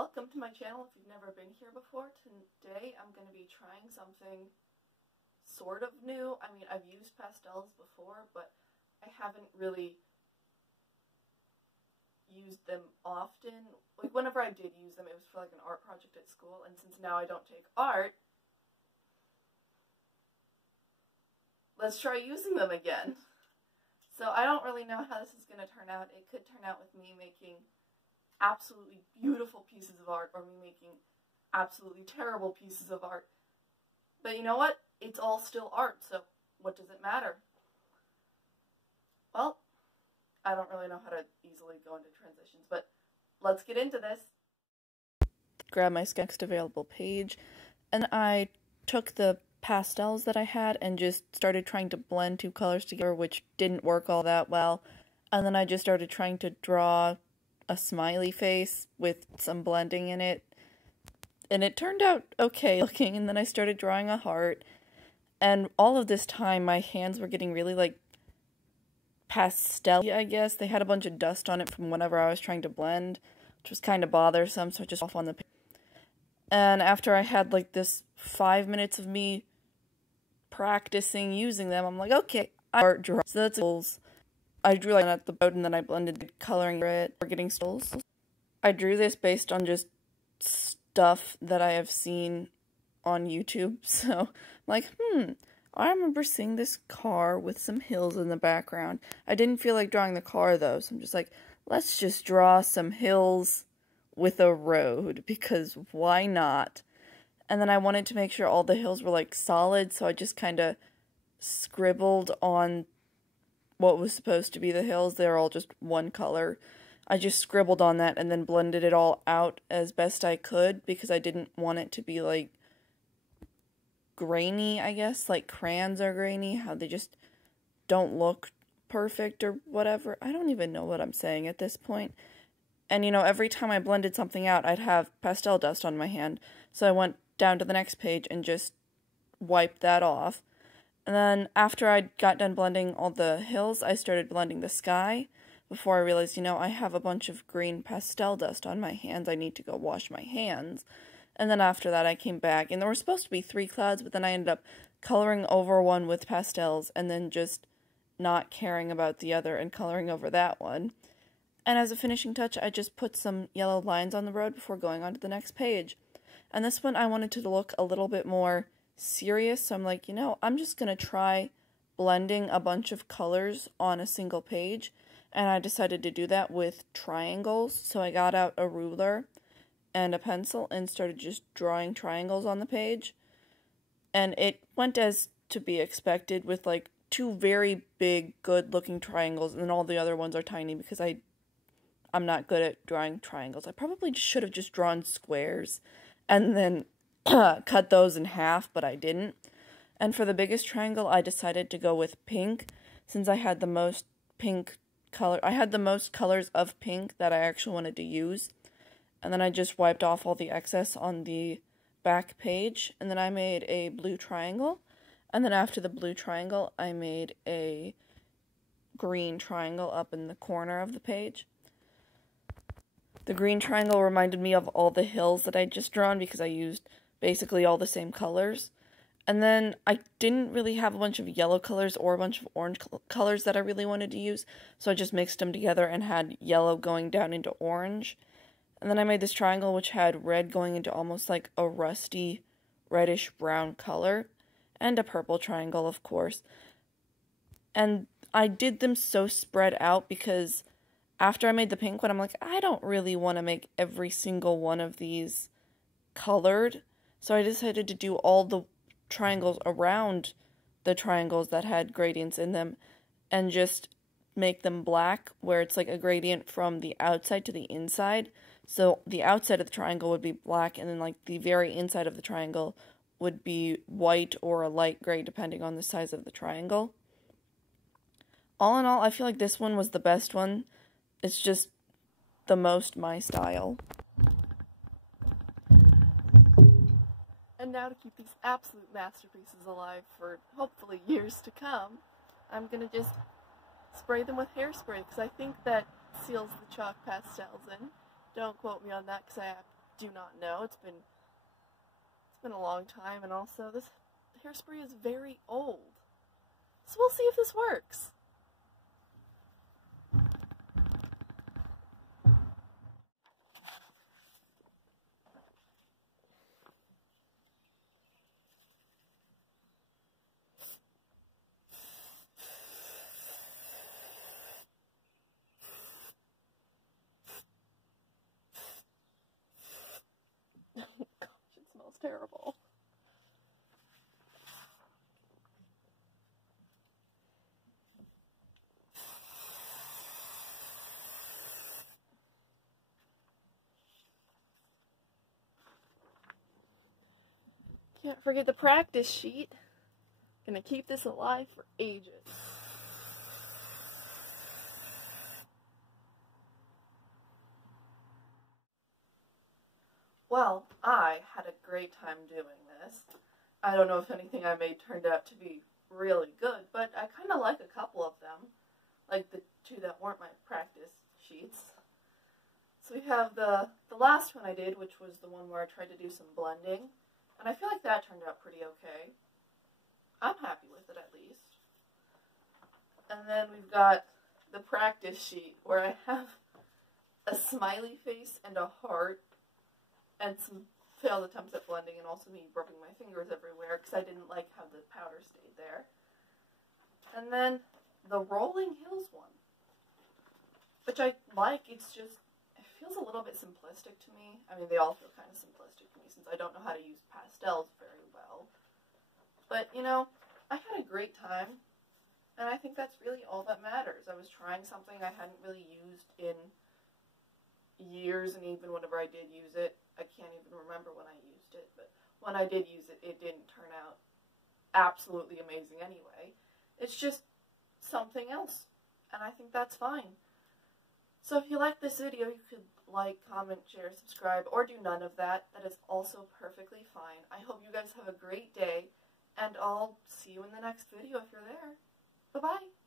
Welcome to my channel if you've never been here before. Today I'm going to be trying something sort of new. I mean, I've used pastels before, but I haven't really used them often. Like, whenever I did use them, it was for like an art project at school, and since now I don't take art, let's try using them again. So I don't really know how this is going to turn out. It could turn out with me making absolutely beautiful pieces of art, or me making absolutely terrible pieces of art. But you know what? It's all still art, so what does it matter? Well, I don't really know how to easily go into transitions, but let's get into this. Grab my next available page, and I took the pastels that I had and just started trying to blend two colors together, which didn't work all that well. And then I just started trying to draw a smiley face with some blending in it, and it turned out okay looking. And then I started drawing a heart, and all of this time my hands were getting really like pastel-y, I guess. They had a bunch of dust on it from whenever I was trying to blend, which was kind of bothersome, so I just off on the page. And after I had like this 5 minutes of me practicing using them, I'm like, okay, I art draw. So that's goals. I drew like at the boat, and then I blended coloring it or getting stills. I drew this based on just stuff that I have seen on YouTube. So I'm like, I remember seeing this car with some hills in the background. I didn't feel like drawing the car though, so I'm just like, let's just draw some hills with a road, because why not? And then I wanted to make sure all the hills were like solid, so I just kind of scribbled on what was supposed to be the hills. They were all just one color. I just scribbled on that and then blended it all out as best I could, because I didn't want it to be like grainy, I guess, like crayons are grainy, how they just don't look perfect or whatever. I don't even know what I'm saying at this point. And you know, every time I blended something out, I'd have pastel dust on my hand, so I went down to the next page and just wiped that off. And then after I got done blending all the hills, I started blending the sky before I realized, you know, I have a bunch of green pastel dust on my hands. I need to go wash my hands. And then after that I came back, and there were supposed to be 3 clouds, but then I ended up coloring over one with pastels and then just not caring about the other and coloring over that one. And as a finishing touch, I just put some yellow lines on the road before going on to the next page. And this one I wanted to look a little bit more serious, so I'm like, you know, I'm just going to try blending a bunch of colors on a single page. And I decided to do that with triangles, so I got out a ruler and a pencil and started just drawing triangles on the page. And it went as to be expected, with like 2 very big, good-looking triangles, and then all the other ones are tiny because I'm not good at drawing triangles. I probably should have just drawn squares and then cut those in half, but I didn't. And for the biggest triangle, I decided to go with pink, since I had the most pink color. I had the most colors of pink that I actually wanted to use. And then I just wiped off all the excess on the back page, and then I made a blue triangle. And then after the blue triangle, I made a green triangle up in the corner of the page. The green triangle reminded me of all the hills that I'd just drawn, because I used basically all the same colors. And then I didn't really have a bunch of yellow colors or a bunch of orange colors that I really wanted to use, so I just mixed them together and had yellow going down into orange. And then I made this triangle which had red going into almost like a rusty reddish brown color, and a purple triangle, of course. And I did them so spread out because after I made the pink one, I'm like, I don't really want to make every single one of these colored. So I decided to do all the triangles around the triangles that had gradients in them and just make them black, where it's like a gradient from the outside to the inside. So the outside of the triangle would be black, and then like the very inside of the triangle would be white or a light gray, depending on the size of the triangle. All in all, I feel like this one was the best one. It's just the most my style. And now, to keep these absolute masterpieces alive for hopefully years to come, I'm going to just spray them with hairspray, because I think that seals the chalk pastels in. Don't quote me on that, because I have do not know. It's been a long time, and also this hairspray is very old. So we'll see if this works. Gosh, it smells terrible. Can't forget the practice sheet. Gonna keep this alive for ages. Well, I had a great time doing this. I don't know if anything I made turned out to be really good, but I kind of like a couple of them. Like the two that weren't my practice sheets. So we have the last one I did, which was the one where I tried to do some blending. And I feel like that turned out pretty okay. I'm happy with it, at least. And then we've got the practice sheet, where I have a smiley face and a heart, and some failed attempts at blending, and also me rubbing my fingers everywhere, because I didn't like how the powder stayed there. And then the Rolling Hills one, which I like. It's just, it feels a little bit simplistic to me. I mean, they all feel kind of simplistic to me, since I don't know how to use pastels very well. But, you know, I had a great time, and I think that's really all that matters. I was trying something I hadn't really used in years, and even whenever I did use it, I can't even remember when I used it, but when I did use it, it didn't turn out absolutely amazing anyway. It's just something else, and I think that's fine. So if you like this video, you could like, comment, share, subscribe, or do none of that. That is also perfectly fine. I hope you guys have a great day, and I'll see you in the next video if you're there. Bye-bye.